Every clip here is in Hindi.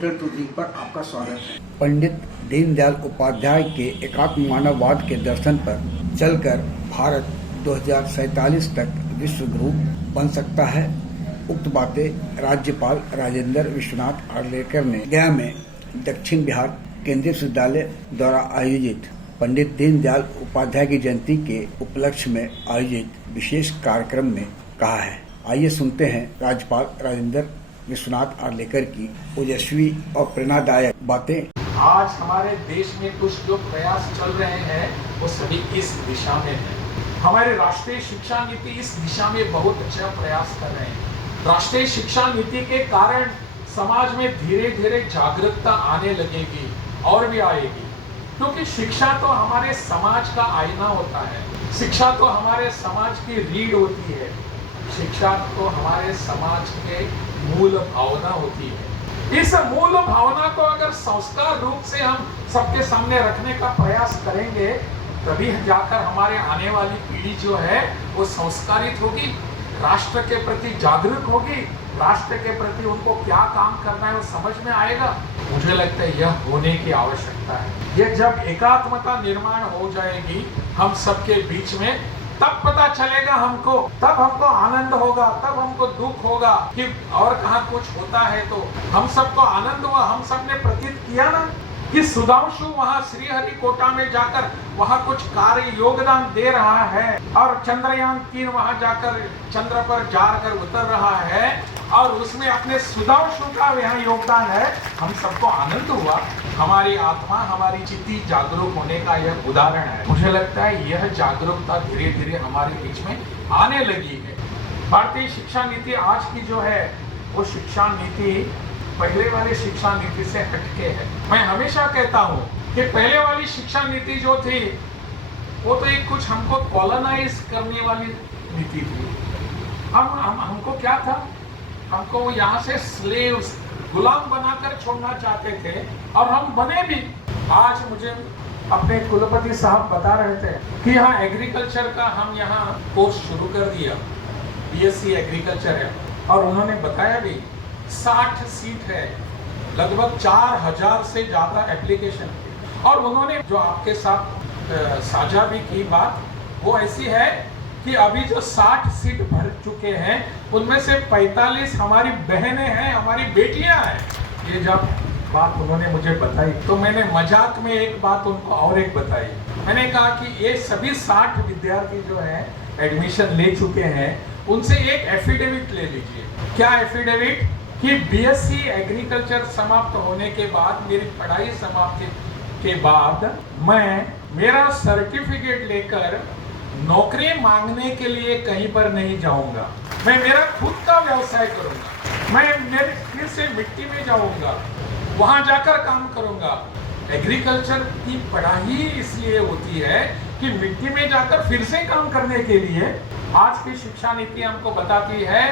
कंप्यूटर टूटिंग पर आपका स्वागत है। पंडित दीनदयाल उपाध्याय के एकात्म मानववाद के दर्शन पर चलकर भारत 2047 तक विश्व गुरु बन सकता है। उक्त बातें राज्यपाल राजेंद्र विश्वनाथ आर्लेकर ने गया में दक्षिण बिहार केंद्रीय विश्वविद्यालय द्वारा आयोजित पंडित दीनदयाल उपाध्याय की जयंती के उपलक्ष्य में आयोजित विशेष कार्यक्रम में कहा है। आइए सुनते हैं राज्यपाल राजेंद्र विश्वनाथ आर्लेकर की ओजस्वी और प्रेरणादायक बातें। आज हमारे देश में कुछ जो प्रयास चल रहे हैं वो सभी इस दिशा में है। हमारी राष्ट्रीय शिक्षा नीति इस दिशा में बहुत अच्छा प्रयास कर रहे हैं। राष्ट्रीय शिक्षा नीति के कारण समाज में धीरे धीरे जागरूकता आने लगेगी और भी आएगी, क्योंकि शिक्षा तो हमारे समाज का आईना होता है। शिक्षा तो हमारे समाज की रीढ़ होती है। शिक्षा तो हमारे समाज के मूल भावना होती है। इस मूल भावना को अगर संस्कार रूप से हम सबके सामने रखने का प्रयास करेंगे, तभी जाकर हमारे आने वाली पीढ़ी जो है वो संस्कारित होगी, राष्ट्र के प्रति जागरूक होगी, राष्ट्र के प्रति उनको क्या काम करना है वो समझ में आएगा। मुझे लगता है यह होने की आवश्यकता है। यह जब एकात्मता निर्माण हो जाएगी हम सबके बीच में, तब पता चलेगा हमको, तब हमको आनंद होगा, तब हमको दुख होगा कि और कहाँ कुछ होता है। तो हम सबको आनंद हुआ, हम सब ने प्रतीत किया ना कि सुधांशु वहाँ श्रीहरिकोटा में जाकर वहाँ कुछ कार्य योगदान दे रहा है और चंद्रयान 3 वहाँ जाकर चंद्र पर जाकर उतर रहा है और उसमें अपने सुधांशु का यहाँ योगदान है। हम सबको आनंद हुआ। हमारी आत्मा, हमारी चित्ती जागरूक होने का यह उदाहरण है। मुझे लगता है यह जागरूकता धीरे धीरे हमारे बीच में आने लगी है। भारतीय शिक्षा नीति आज की जो है वो शिक्षा नीति पहले वाली शिक्षा नीति से हटके है। मैं हमेशा कहता हूँ कि पहले वाली शिक्षा नीति जो थी वो तो एक कुछ हमको कॉलोनाइज करने वाली नीति थी। हमको क्या था, हमको यहाँ से स्लेव्स, गुलाम बनाकर छोड़ना चाहते थे और हम बने भी। आज मुझे अपने कुलपति साहब बता रहे थे कि यहाँ एग्रीकल्चर का हम यहाँ कोर्स शुरू कर दिया, बीएससी एग्रीकल्चर है, और उन्होंने बताया भी 60 सीट है, लगभग 4000 से ज्यादा एप्लीकेशन। और उन्होंने जो आपके साथ साझा भी की बात वो ऐसी है कि अभी जो 60 सीट भर चुके हैं उनमें से 45 हमारी बहनें हैं, हमारी बेटियां हैं। ये जब बात उन्होंने मुझे बताई तो मैंने मजाक में एक बात उनको और एक बताई। मैंने कहा कि ये सभी 60 विद्यार्थी जो हैं एडमिशन ले चुके हैं, उनसे एक एफिडेविट ले लीजिए। क्या एफिडेविट? कि बीएससी एग्रीकल्चर समाप्त होने के बाद, मेरी पढ़ाई समाप्ति के बाद मेरा सर्टिफिकेट लेकर नौकरी मांगने के लिए कहीं पर नहीं जाऊंगा। मैं मेरा खुद का व्यवसाय करूंगा। मैं फिर से मिट्टी में जाऊंगा, वहां जाकर काम करूंगा। एग्रीकल्चर की पढ़ाई इसलिए होती है कि मिट्टी में जाकर फिर से काम करने के लिए। आज की शिक्षा नीति हमको बताती है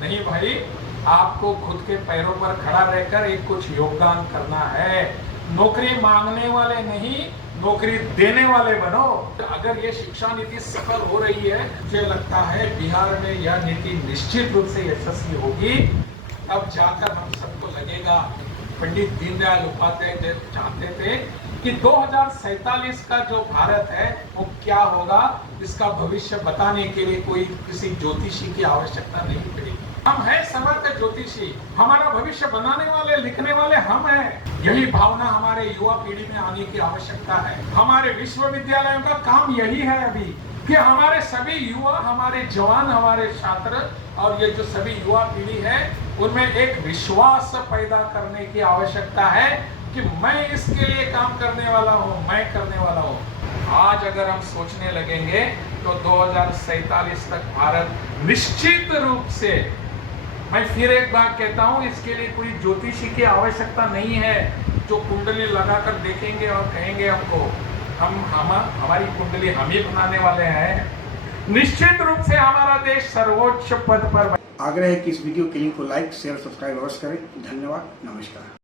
नहीं भाई, आपको खुद के पैरों पर खड़ा रहकर एक कुछ योगदान करना है। नौकरी मांगने वाले नहीं, नौकरी देने वाले बनो। अगर ये शिक्षा नीति सफल हो रही है, मुझे लगता है बिहार में यह नीति निश्चित रूप से यशस्वी होगी। अब जाकर हम सबको लगेगा, पंडित दीनदयाल उपाध्याय चाहते थे कि 2047 का जो भारत है वो क्या होगा, इसका भविष्य बताने के लिए कोई किसी ज्योतिषी की आवश्यकता नहीं पड़ेगी। हम हैं समर्थ ज्योतिषी, हमारा भविष्य बनाने वाले, लिखने वाले हम हैं। यही भावना हमारे युवा पीढ़ी में आने की आवश्यकता है। हमारे विश्वविद्यालयों का काम यही है अभी कि हमारे सभी युवा, हमारे जवान, हमारे छात्र और ये जो सभी युवा पीढ़ी है उनमें एक विश्वास पैदा करने की आवश्यकता है कि मैं इसके लिए काम करने वाला हूँ, मैं करने वाला हूँ। आज अगर हम सोचने लगेंगे तो 2047 तक भारत निश्चित रूप से, मैं फिर एक बार कहता हूँ, इसके लिए कोई ज्योतिषी की आवश्यकता नहीं है जो कुंडली लगाकर देखेंगे और कहेंगे हमको, हमारी कुंडली हम ही बनाने वाले हैं। निश्चित रूप से हमारा देश सर्वोच्च पद पर। आग्रह है कि इस वीडियो के लिंक को लाइक, शेयर, सब्सक्राइब अवश्य करें। धन्यवाद, नमस्कार।